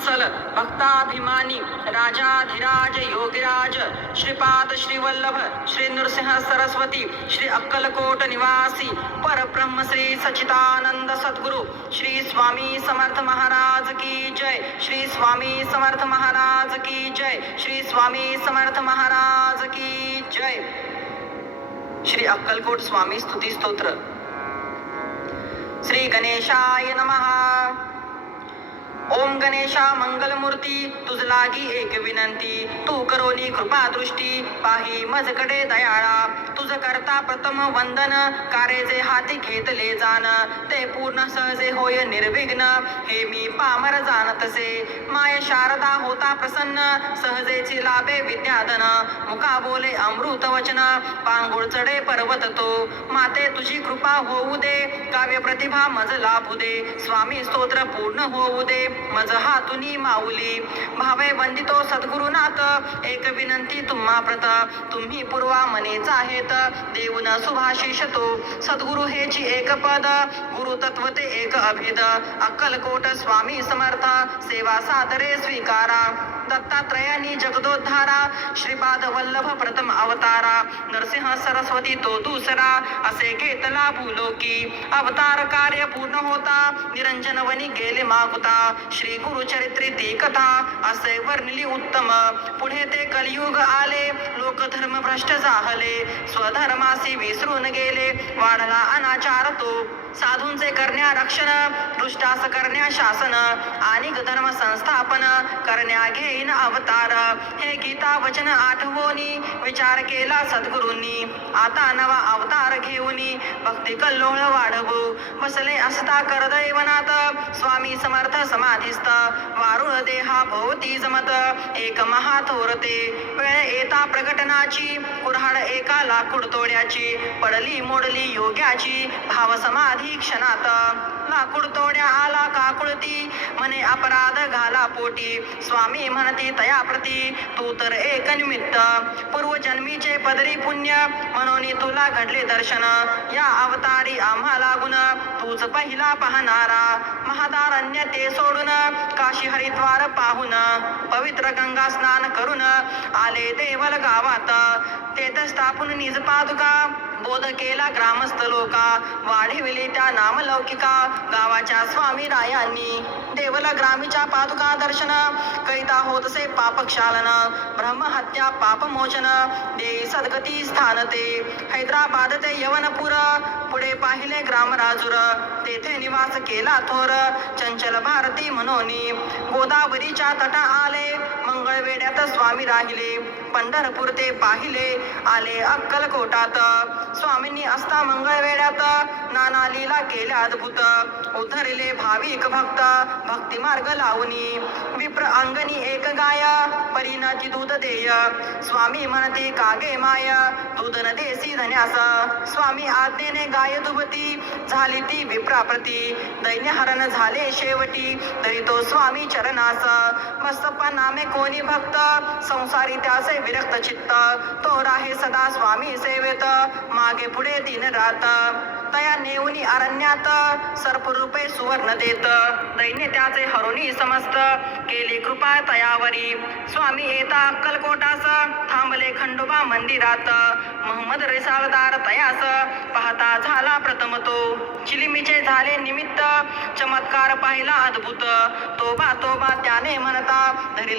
वत्सल भक्ताभिमानी राजाधिराज योगिराज श्रीपाद श्रीवल्लभ श्री नृसिंह सरस्वती श्री अक्कलकोट निवासी परब्रह्म श्री सच्चिदानंद सद्गुरु श्री स्वामी समर्थ महाराज की जय, श्री स्वामी समर्थ महाराज की जय, श्री स्वामी समर्थ महाराज की जय. श्री अक्कलकोट स्वामी स्तुती स्तोत्र. श्री गणेशाय नमः. ओम गणेशा मंगलमूर्ती, तुझ लागी एक विनंती, तू करोनी कृपा दृष्टी, पाही मजकडे दयाळा. तुझ करता प्रथम वंदन, कारे जे हाती घेतले जाण, ते पूर्ण सहजे होय निर्विघ्न, हे मी पामर जाणतसे. माय शारदा होता प्रसन्न, सहजेची लाभे विद्याधन, मुका बोले अमृत वचन, पांगुळ चढे पर्वत तो. माते तुझी कृपा होऊ दे, काव्य प्रतिभा मज लाभू दे, स्वामी स्तोत्र पूर्ण होऊ दे, मज हातुनी माऊली. भावे वंदितो सद्गुरुनाथ, एक विनंती तुम्हा प्रत, तुम्ही पूर्वा मनेच आहेत, देऊन सुभाशिष तो. सद्गुरु हेची एक पद, गुरु तत्व ते एक अभेद, अक्कलकोट स्वामी समर्थ, सेवा सादरे स्वीकारा. दत्तात्रयानी जगदोद्धारा, श्रीपाद वल्लभ प्रथम अवतारा, नरसिंह सरस्वती तो दुसरा, असे घेतला भूलोकी. अवतार कार्य पूर्ण होता, निरंजन वनी गेले मागुता, श्री गुरुचरित्री ती कथा, असे वर्णिली उत्तम. पुढे ते कलियुग आले, लोक धर्म भ्रष्ट जाहले, स्वधर्मासी विसरून गेले, वाढला अनाचार तो. साधूंचे करण्या रक्षण, दृष्टास करण्या शासन, आणि धर्म संस्थापन करण्या घेईन अवतार. हे गीता वचन आठवोनी, विचार केला सद्गुरूंनी, आता नवा अवतार घेऊनी, भक्ती कल्लोळ वाढवू. बसले असता करदैवनात, स्वामी समर्थ समाधिस्थ, वारुळ देहा भोवती जमत, एक महाथोरते. वेळ येता प्रकटनाची, कुऱ्हाड एका लाकूड तोड्याची, पडली मोडली योग्याची, भाव समाधी क्षणात. लाकूड तोड्या आला काकुळती, म्हणे अपराध घाला पोटी, स्वामी म्हणती तया प्रती, तू तर एक निमित्त. पूर्वजन्मीचे पदरी पुण्य, म्हणून तुला घडले दर्शन, या अवतारी आम्हा लागून, तूच पहिला पाहणारा. महादारण्य ते सोडून, काशी हरिद्वार पाहून, पवित्र गंगा स्नान करून, आले देवल गावात. तेथ स्थापून निज पादुका, बोध केला ग्रामस्थ लोका, वाढविली त्या नामलौकिका, गावाच्या स्वामी रायांनी. देवल ग्रामीच्या पादुका दर्शन, करिता होतसे पाप क्षालन, ब्रह्महत्या पापमोचन, देई सद्गती स्थान ते. हैदराबाद ते यवनपूर, पुढे पाहिले ग्रामराजूर, तेथे निवास केला थोर, चंचल भारती म्हणोनी. गोदावरीच्या तटा आले, मंगळवेड्यात स्वामी राहिले, पंढरपूर ते पाहिले, आले अक्कलकोटात. स्वामींनी असता मंगळवेड्यात, नाना लीला केल्या अद्भुत, उद्धरिले भाविक भक्त, भक्ती मार्ग लावणी. विप्र अंगणी एक गाय, परीनाची दूध देय, स्वामी म्हणते कागे माय, दूध न देसी धन्यास. स्वामी आज्ञेने गाय दुभती, झाली ती विप्राप्रती, दैन्यहरण झाले शेवटी, तरी तो स्वामी चरणास. बसप्पा नामे कोणी भक्त, संसारी त्याचे विरक्त चित्त, तो राहे सदा स्वामी सेवेत, मागे पुढे दिन रात. तया नेऊनी अरण्यात, सर्परूपे सुवर्ण देत, दैन्य त्याचे हरुणी समस्त, केली कृपा तयावरी. स्वामी येता अक्कलकोटास, थांबले खंडोबा मंदिरात, महमद रिसालदार तयास, पाहता झाला प्रथम तो. चिलिमीचे झाले निमित्त, चमत्कार पाहिला अद्भुत, तोबा तोबा त्याने म्हणता, धरिले